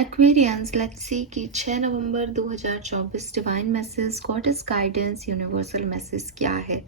Aquarians, let's see कि 6 November 2024 divine message, goddess guidance, universal message क्या है।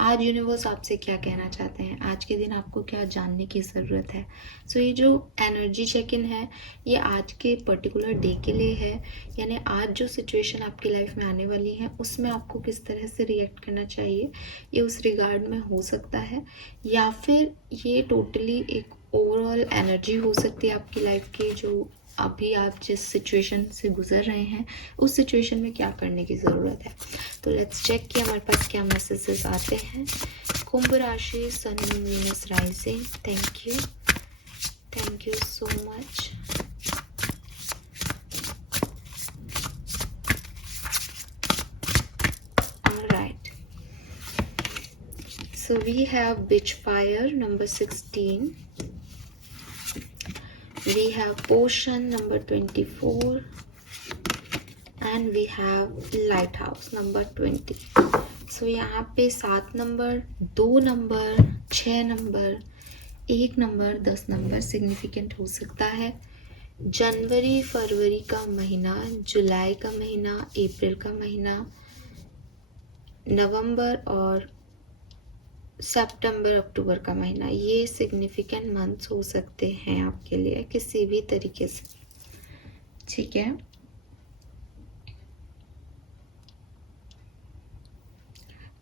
आज यूनिवर्स आपसे क्या कहना चाहते हैं, आज के दिन आपको क्या जानने की ज़रूरत है। सो ये जो एनर्जी चेक इन है ये आज के पर्टिकुलर डे के लिए है, यानी आज जो सिचुएशन आपकी लाइफ में आने वाली है उसमें आपको किस तरह से रिएक्ट करना चाहिए, ये उस रिगार्ड में हो सकता है, या फिर ये टोटली एक ओवरऑल एनर्जी हो सकती है आपकी लाइफ की, जो अभी आप जिस सिचुएशन से गुजर रहे हैं उस सिचुएशन में क्या करने की ज़रूरत है। तो लेट्स चेक कि हमारे पास क्या मैसेजेस आते हैं। कुंभ राशि, sun moon Venus rising, thank you so much. Alright, so we have Witchfire number 16, we have Potion number 24, and we have Lighthouse number 20. सो यहाँ पे 7 number, 2 number, 6 number, 1 number, 10 number significant हो सकता है। जनवरी फरवरी का महीना, जुलाई का महीना, अप्रैल का महीना, नवंबर और सितंबर अक्टूबर का महीना, ये सिग्निफिकेंट मंथ्स हो सकते हैं आपके लिए किसी भी तरीके से, ठीक है।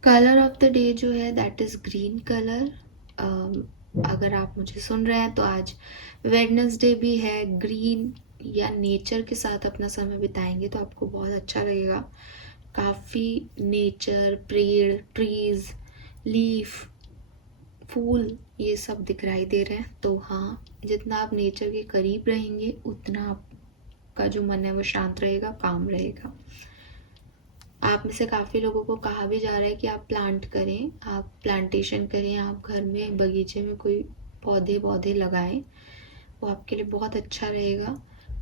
कलर ऑफ द डे जो है दैट इज़ ग्रीन कलर। अगर आप मुझे सुन रहे हैं तो आज वेडनेसडे भी है, ग्रीन या नेचर के साथ अपना समय बिताएंगे तो आपको बहुत अच्छा लगेगा। काफ़ी नेचर, पेड़, ट्रीज, लीफ, फूल, ये सब दिखाई दे रहे हैं। तो हाँ, जितना आप नेचर के करीब रहेंगे उतना आपका जो मन है वो शांत रहेगा, काम रहेगा। आप में से काफ़ी लोगों को कहा भी जा रहा है कि आप प्लांट करें, आप प्लांटेशन करें, आप घर में बगीचे में कोई पौधे लगाएं, वो आपके लिए बहुत अच्छा रहेगा,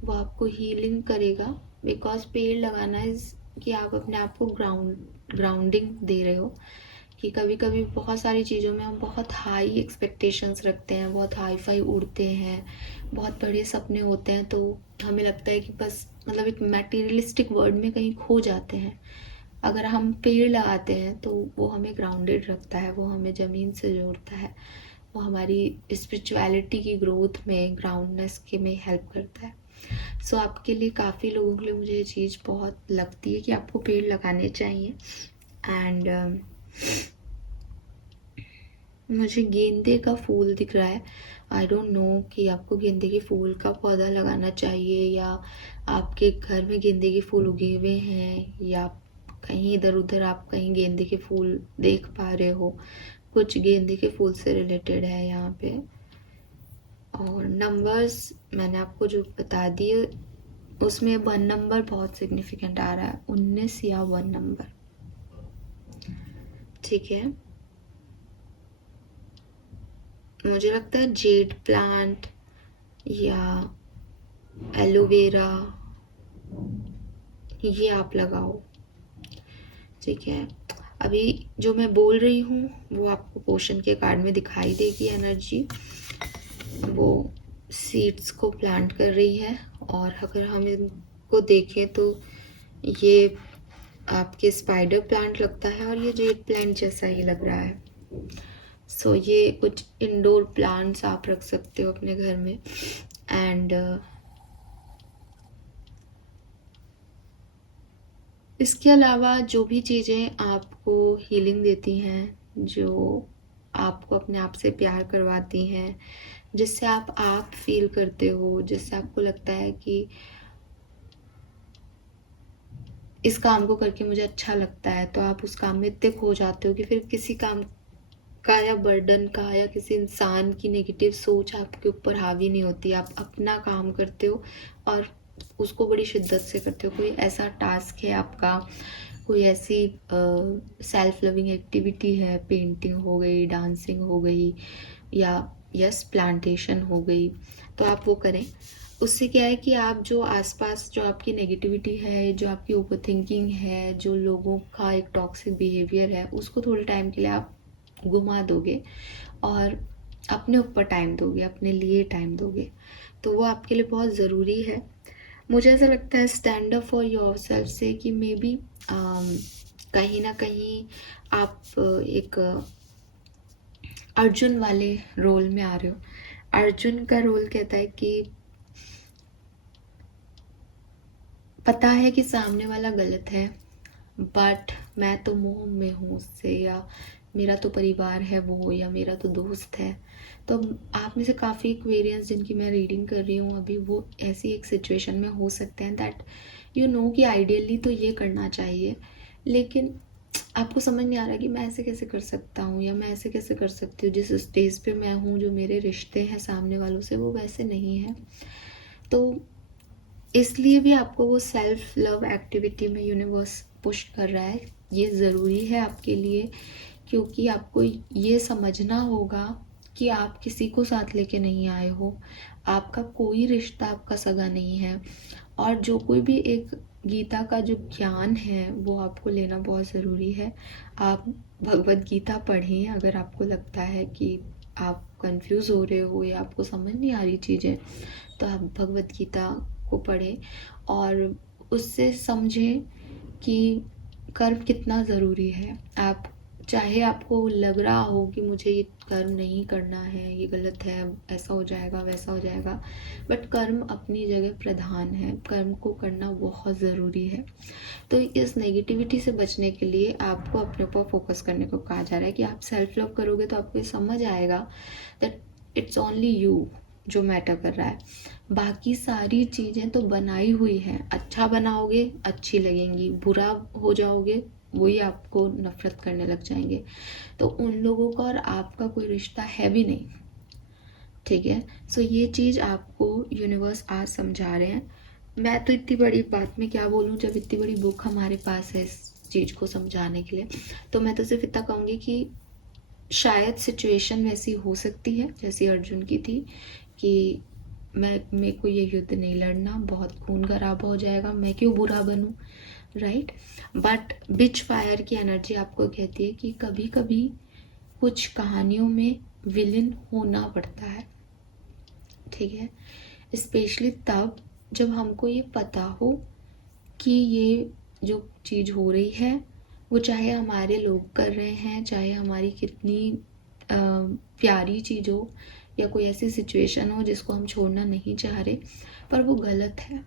वो आपको हीलिंग करेगा। बिकॉज पेड़ लगाना इज़ कि आप अपने आप को ग्राउंडिंग दे रहे हो। कि कभी कभी बहुत सारी चीज़ों में हम बहुत हाई एक्सपेक्टेशंस रखते हैं, बहुत हाई फाई उड़ते हैं, बहुत बड़े सपने होते हैं, तो हमें लगता है कि बस मतलब एक मटेरियलिस्टिक वर्ल्ड में कहीं खो जाते हैं। अगर हम पेड़ लगाते हैं तो वो हमें ग्राउंडेड रखता है, वो हमें ज़मीन से जोड़ता है, वो हमारी स्पिरिचुअलिटी की ग्रोथ में, ग्राउंडनेस के में हेल्प करता है। सो आपके लिए, काफ़ी लोगों के लिए मुझे ये चीज़ बहुत लगती है कि आपको पेड़ लगाने चाहिए। एंड मुझे गेंदे का फूल दिख रहा है। आई डोंट नो कि आपको गेंदे के फूल का पौधा लगाना चाहिए या आपके घर में गेंदे के फूल उगे हुए हैं, या कहीं इधर उधर आप कहीं गेंदे के फूल देख पा रहे हो। कुछ गेंदे के फूल से रिलेटेड है यहाँ पे। और नंबर्स मैंने आपको जो बता दिए उसमें 1 नंबर बहुत सिग्निफिकेंट आ रहा है, 19 या 1 नंबर, ठीक है। मुझे लगता है जेड प्लांट या एलोवेरा ये आप लगाओ, ठीक है। अभी जो मैं बोल रही हूँ वो आपको पोशन के कार्ड में दिखाई देगी एनर्जी, वो सीड्स को प्लांट कर रही है। और अगर हम इनको देखें तो ये आपके स्पाइडर प्लांट लगता है और ये जेड प्लांट जैसा ही लग रहा है। सो ये कुछ इंडोर प्लांट्स आप रख सकते हो अपने घर में। एंड इसके अलावा जो भी चीज़ें आपको हीलिंग देती हैं, जो आपको अपने आप से प्यार करवाती हैं, जिससे आप फील करते हो, जिससे आपको लगता है कि इस काम को करके मुझे अच्छा लगता है, तो आप उस काम में इतने खो जाते हो कि फिर किसी काम का या बर्डन का या किसी इंसान की नेगेटिव सोच आपके ऊपर हावी नहीं होती। आप अपना काम करते हो और उसको बड़ी शिद्दत से करते हो। कोई ऐसा टास्क है आपका, कोई ऐसी सेल्फ लविंग एक्टिविटी है, पेंटिंग हो गई, डांसिंग हो गई, या यस प्लांटेशन हो गई, तो आप वो करें। उससे क्या है कि आप जो आसपास जो आपकी नेगेटिविटी है, जो आपकी ओवर थिंकिंग है, जो लोगों का एक टॉक्सिक बिहेवियर है, उसको थोड़े टाइम के लिए आप घुमा दोगे और अपने ऊपर टाइम दोगे, अपने लिए टाइम दोगे, तो वो आपके लिए बहुत ज़रूरी है। मुझे ऐसा लगता है stand up for your self से कि मे बी कहीं ना कहीं आप एक अर्जुन वाले रोल में आ रहे हो। अर्जुन का रोल कहता है कि पता है कि सामने वाला गलत है, बट मैं तो मोह में हूँ उससे, या मेरा तो परिवार है वो, या मेरा तो दोस्त है। तो आप में से काफ़ी एक्वेरियंस जिनकी मैं रीडिंग कर रही हूँ अभी, वो ऐसी एक सिचुएशन में हो सकते हैं दैट यू नो कि आइडियली तो ये करना चाहिए, लेकिन आपको समझ नहीं आ रहा कि मैं ऐसे कैसे कर सकता हूँ, या मैं ऐसे कैसे कर सकती हूँ। जिस स्टेज पे मैं हूँ, जो मेरे रिश्ते हैं सामने वालों से, वो वैसे नहीं है। तो इसलिए भी आपको वो सेल्फ लव एक्टिविटी में यूनिवर्स पुश कर रहा है। ये ज़रूरी है आपके लिए, क्योंकि आपको ये समझना होगा कि आप किसी को साथ लेके नहीं आए हो। आपका कोई रिश्ता आपका सगा नहीं है, और जो कोई भी एक गीता का जो ज्ञान है वो आपको लेना बहुत ज़रूरी है। आप भगवत गीता पढ़ें अगर आपको लगता है कि आप कंफ्यूज हो रहे हो या आपको समझ नहीं आ रही चीज़ें, तो आप भगवत गीता को पढ़ें और उससे समझें कि कर्म कितना ज़रूरी है। आप चाहे आपको लग रहा हो कि मुझे ये कर्म नहीं करना है, ये गलत है, ऐसा हो जाएगा वैसा हो जाएगा, बट कर्म अपनी जगह प्रधान है, कर्म को करना बहुत ज़रूरी है। तो इस नेगेटिविटी से बचने के लिए आपको अपने ऊपर फोकस करने को कहा जा रहा है कि आप सेल्फ लव करोगे तो आपको ये समझ आएगा दैट इट्स ओनली यू जो मैटर कर रहा है। बाकी सारी चीज़ें तो बनाई हुई हैं, अच्छा बनाओगे अच्छी लगेंगी, बुरा हो जाओगे वही आपको नफरत करने लग जाएंगे। तो उन लोगों का और आपका कोई रिश्ता है भी नहीं, ठीक है। सो ये चीज़ आपको यूनिवर्स आज समझा रहे हैं। मैं तो इतनी बड़ी बात में क्या बोलूँ, जब इतनी बड़ी बुक हमारे पास है इस चीज़ को समझाने के लिए। तो मैं तो सिर्फ इतना कहूँगी कि शायद सिचुएशन वैसी हो सकती है जैसी अर्जुन की थी कि मेरे को ये युद्ध नहीं लड़ना, बहुत खून खराब हो जाएगा, मैं क्यों बुरा बनूं, राइट। बट बिच फायर की एनर्जी आपको कहती है कि कभी कभी कुछ कहानियों में विलेन होना पड़ता है, ठीक है। स्पेशली तब जब हमको ये पता हो कि ये जो चीज़ हो रही है वो चाहे हमारे लोग कर रहे हैं, चाहे हमारी कितनी प्यारी चीज़ हो, या कोई ऐसी सिचुएशन हो जिसको हम छोड़ना नहीं चाह रहे, पर वो गलत है,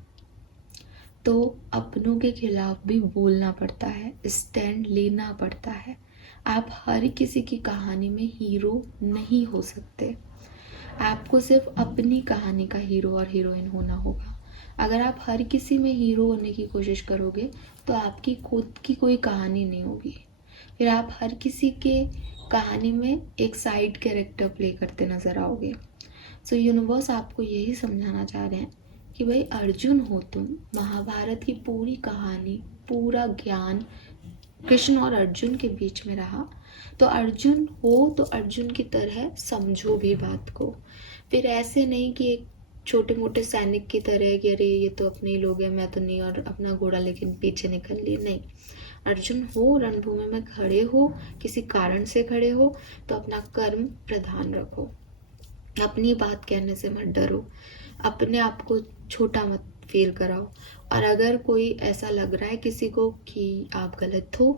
तो अपनों के खिलाफ भी बोलना पड़ता है, स्टैंड लेना पड़ता है। आप हर किसी की कहानी में हीरो नहीं हो सकते, आपको सिर्फ अपनी कहानी का हीरो और हीरोइन होना होगा। अगर आप हर किसी में हीरो होने की कोशिश करोगे तो आपकी खुद की कोई कहानी नहीं होगी, फिर आप हर किसी के कहानी में एक साइड कैरेक्टर प्ले करते नजर आओगे। सो यूनिवर्स आपको यही समझाना चाह रहे हैं कि भाई अर्जुन हो तुम, महाभारत की पूरी कहानी, पूरा ज्ञान कृष्ण और अर्जुन के बीच में रहा, तो अर्जुन हो तो अर्जुन की तरह समझो भी बात को। फिर ऐसे नहीं कि एक छोटे मोटे सैनिक की तरह कि अरे ये तो अपने ही लोग हैं, मैं तो नहीं, और अपना घोड़ा लेकिन पीछे निकल लिए, नहीं। अर्जुन हो, रणभूमि में खड़े हो, किसी कारण से खड़े हो, तो अपना कर्म प्रधान रखो, अपनी बात कहने से मत डरो, अपने आप को छोटा मत फील कराओ। और अगर कोई ऐसा लग रहा है किसी को कि आप गलत हो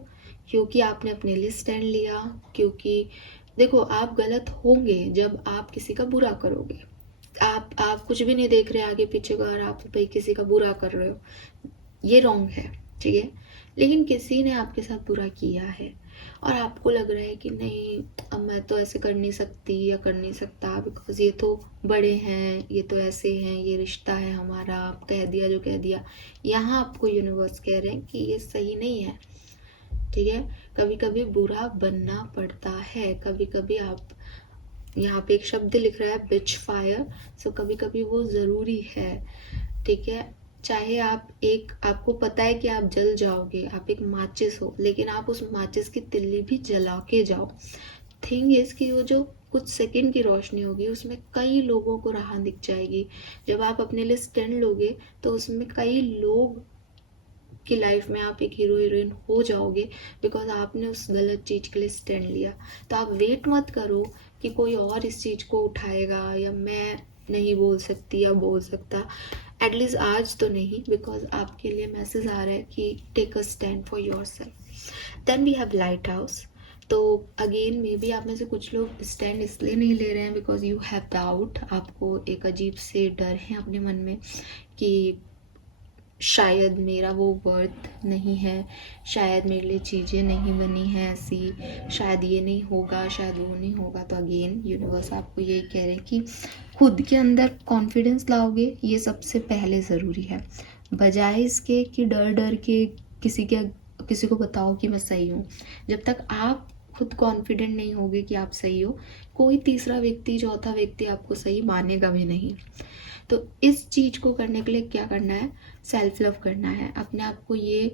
क्योंकि आपने अपने लिए स्टैंड लिया, क्योंकि देखो आप गलत होंगे जब आप किसी का बुरा करोगे। आप कुछ भी नहीं देख रहे आगे पीछे का और आप भाई किसी का बुरा कर रहे हो, ये रॉन्ग है, ठीक है। लेकिन किसी ने आपके साथ बुरा किया है और आपको लग रहा है कि नहीं अब मैं तो ऐसे कर नहीं सकती या कर नहीं सकता बिकॉज ये तो बड़े हैं, ये तो ऐसे हैं, ये रिश्ता है हमारा, आप कह दिया जो कह दिया। यहाँ आपको यूनिवर्स कह रहे हैं कि ये सही नहीं है, ठीक है। कभी कभी बुरा बनना पड़ता है, कभी कभी आप, यहाँ पे एक शब्द लिख रहा है बिच फायर, सो कभी कभी वो ज़रूरी है, ठीक है। चाहे आप एक, आपको पता है कि आप जल जाओगे, आप एक माचिस हो, लेकिन आप उस माचिस की तिल्ली भी जला के जाओ। थिंग इज कि वो जो कुछ सेकंड की रोशनी होगी उसमें कई लोगों को राह दिख जाएगी। जब आप अपने लिए स्टैंड लोगे तो उसमें कई लोग की लाइफ में आप एक हीरो हीरोइन हो जाओगे, बिकॉज आपने उस गलत चीज़ के लिए स्टैंड लिया। तो आप वेट मत करो कि कोई और इस चीज़ को उठाएगा या मैं नहीं बोल सकती या बोल सकता, एटलीस्ट आज तो नहीं, बिकॉज आपके लिए मैसेज आ रहा है कि take a stand for yourself. Then we have lighthouse. तो अगेन मे बी आप में से कुछ लोग स्टैंड इसलिए नहीं ले रहे हैं बिकॉज यू हैव डाउट, आपको एक अजीब से डर है अपने मन में कि शायद मेरा वो वर्थ नहीं है, शायद मेरे लिए चीज़ें नहीं बनी हैं ऐसी, शायद ये नहीं होगा, शायद वो नहीं होगा। तो अगेन यूनिवर्स आपको यही कह रहे हैं कि खुद के अंदर कॉन्फिडेंस लाओगे, ये सबसे पहले ज़रूरी है, बजाय इसके कि डर डर के किसी को बताओ कि मैं सही हूँ। जब तक आप खुद कॉन्फिडेंट नहीं होगे कि आप सही हो, कोई तीसरा व्यक्ति, चौथा व्यक्ति आपको सही मानेगा भी नहीं। तो इस चीज़ को करने के लिए क्या करना है, सेल्फ लव करना है, अपने आप को ये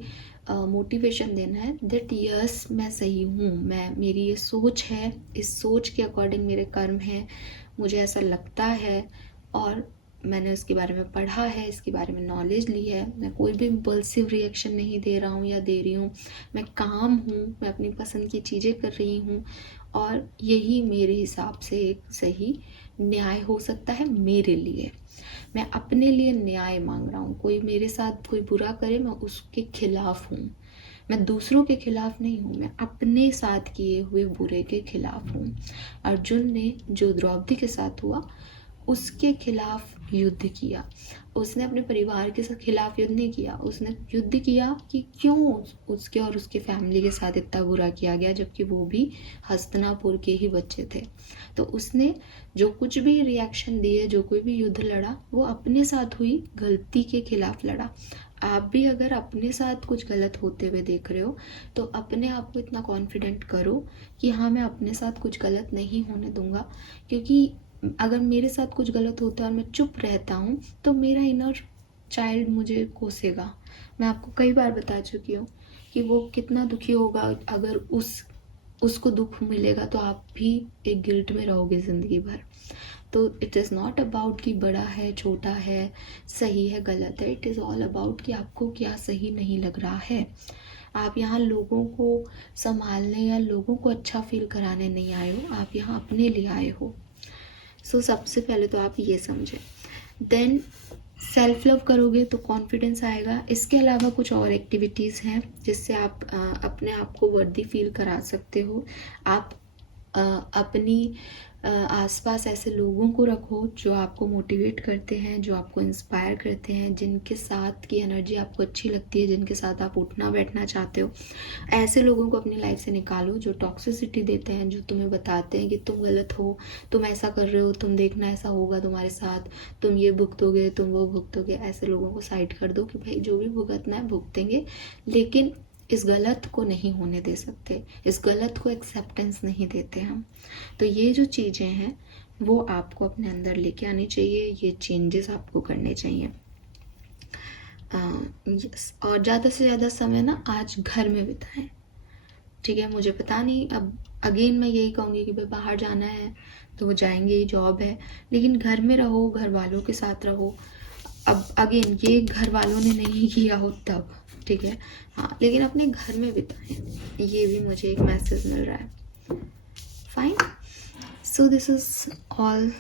मोटिवेशन देना है दैट यस मैं सही हूँ, मेरी ये सोच है, इस सोच के अकॉर्डिंग मेरे कर्म हैं, मुझे ऐसा लगता है और मैंने उसके बारे में पढ़ा है, इसके बारे में नॉलेज ली है, मैं कोई भी इम्पल्सिव रिएक्शन नहीं दे रहा हूँ या दे रही हूँ, मैं काम हूँ, मैं अपनी पसंद की चीज़ें कर रही हूँ और यही मेरे हिसाब से एक सही न्याय हो सकता है मेरे लिए। मैं अपने लिए न्याय मांग रहा हूँ, कोई मेरे साथ कोई बुरा करे मैं उसके खिलाफ हूँ, मैं दूसरों के खिलाफ नहीं हूँ, मैं अपने साथ किए हुए बुरे के खिलाफ हूँ। अर्जुन ने जो द्रौपदी के साथ हुआ उसके खिलाफ युद्ध किया, उसने अपने परिवार के साथ खिलाफ युद्ध नहीं किया, उसने युद्ध किया कि क्यों उसके और उसके फैमिली के साथ इतना बुरा किया गया जबकि वो भी हस्तिनापुर के ही बच्चे थे। तो उसने जो कुछ भी रिएक्शन दिए, जो कोई भी युद्ध लड़ा, वो अपने साथ हुई गलती के खिलाफ लड़ा। आप भी अगर अपने साथ कुछ गलत होते हुए देख रहे हो तो अपने आप को इतना कॉन्फिडेंट करो कि हाँ मैं अपने साथ कुछ गलत नहीं होने दूंगा, क्योंकि अगर मेरे साथ कुछ गलत होता है और मैं चुप रहता हूँ तो मेरा इनर चाइल्ड मुझे कोसेगा। मैं आपको कई बार बता चुकी हूँ कि वो कितना दुखी होगा अगर उसको दुख मिलेगा तो आप भी एक गिल्ट में रहोगे ज़िंदगी भर। तो इट इज़ नॉट अबाउट कि बड़ा है छोटा है, सही है गलत है, इट इज़ ऑल अबाउट कि आपको क्या सही नहीं लग रहा है। आप यहाँ लोगों को संभालने या लोगों को अच्छा फील कराने नहीं आए हो, आप यहाँ अपने लिए आए हो। सो सबसे पहले तो आप ये समझें, देन सेल्फ लव करोगे तो कॉन्फिडेंस आएगा। इसके अलावा कुछ और एक्टिविटीज़ हैं जिससे आप अपने आप को वर्दी फील करा सकते हो। आप अपनी आसपास ऐसे लोगों को रखो जो आपको मोटिवेट करते हैं, जो आपको इंस्पायर करते हैं, जिनके साथ की एनर्जी आपको अच्छी लगती है, जिनके साथ आप उठना बैठना चाहते हो। ऐसे लोगों को अपनी लाइफ से निकालो जो टॉक्सिसिटी देते हैं, जो तुम्हें बताते हैं कि तुम गलत हो, तुम ऐसा कर रहे हो, तुम देखना ऐसा होगा तुम्हारे साथ, तुम ये भुगतोगे, तुम वो भुगतोगे। ऐसे लोगों को साइड कर दो कि भाई जो भी भुगतना है भुगतेंगे, लेकिन इस गलत को नहीं होने दे सकते, इस गलत को एक्सेप्टेंस नहीं देते हम। तो ये जो चीज़ें हैं वो आपको अपने अंदर लेके आनी चाहिए, ये चेंजेस आपको करने चाहिए। यस, और ज़्यादा से ज़्यादा समय ना आज घर में बिताएं। ठीक है, मुझे पता नहीं, अब अगेन मैं यही कहूँगी कि भाई बाहर जाना है तो वो जाएंगे, जॉब है, लेकिन घर में रहो, घर वालों के साथ रहो। अब अगेन ये घर वालों ने नहीं किया हो तब, ठीक है, हाँ, लेकिन अपने घर में बिताएं, ये भी मुझे एक मैसेज मिल रहा है। Fine, so this is all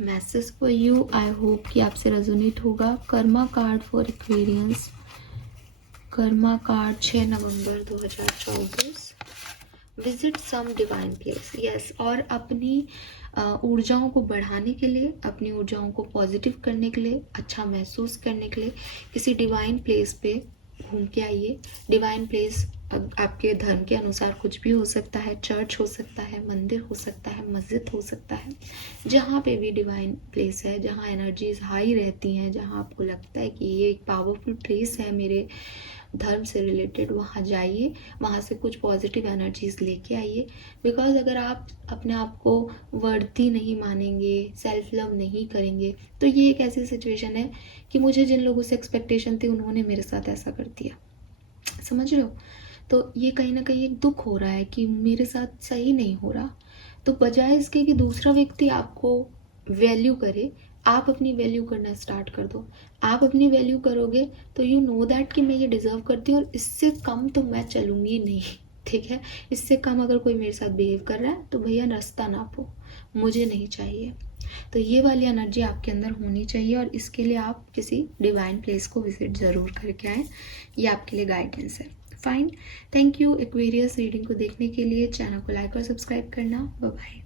message for you. I hope कि आपसे रेजोनेट होगा। Karma card for Aquarians, karma card 6 November 2024। Visit some divine place, yes, और अपनी ऊर्जाओं को बढ़ाने के लिए, अपनी ऊर्जाओं को पॉजिटिव करने के लिए, अच्छा महसूस करने के लिए किसी डिवाइन प्लेस पे घूम के आइए। डिवाइन प्लेस आपके धर्म के अनुसार कुछ भी हो सकता है, चर्च हो सकता है, मंदिर हो सकता है, मस्जिद हो सकता है, जहाँ पे भी डिवाइन प्लेस है, जहाँ एनर्जीज हाई रहती हैं, जहाँ आपको लगता है कि ये एक पावरफुल प्लेस है मेरे धर्म से रिलेटेड, वहाँ जाइए, वहाँ से कुछ पॉजिटिव एनर्जीज लेके आइए। बिकॉज अगर आप अपने आप को वर्दी नहीं मानेंगे, सेल्फ लव नहीं करेंगे, तो ये एक ऐसी सिचुएशन है कि मुझे जिन लोगों से एक्सपेक्टेशन थी उन्होंने मेरे साथ ऐसा कर दिया, समझ रहे हो। तो ये कहीं ना कहीं एक दुख हो रहा है कि मेरे साथ सही नहीं हो रहा। तो बजाय इसके कि दूसरा व्यक्ति आपको वैल्यू करे, आप अपनी वैल्यू करना स्टार्ट कर दो। आप अपनी वैल्यू करोगे तो यू नो दैट कि मैं ये डिज़र्व करती हूँ और इससे कम तो मैं चलूँगी नहीं, ठीक है। इससे कम अगर कोई मेरे साथ बिहेव कर रहा है तो भैया रास्ता नापो, मुझे नहीं चाहिए। तो ये वाली एनर्जी आपके अंदर होनी चाहिए और इसके लिए आप किसी डिवाइन प्लेस को विजिट ज़रूर करके आएँ। ये आपके लिए गाइडेंस है। Fine, thank you Aquarius reading को देखने के लिए। चैनल को लाइक और सब्सक्राइब करना। Bye bye.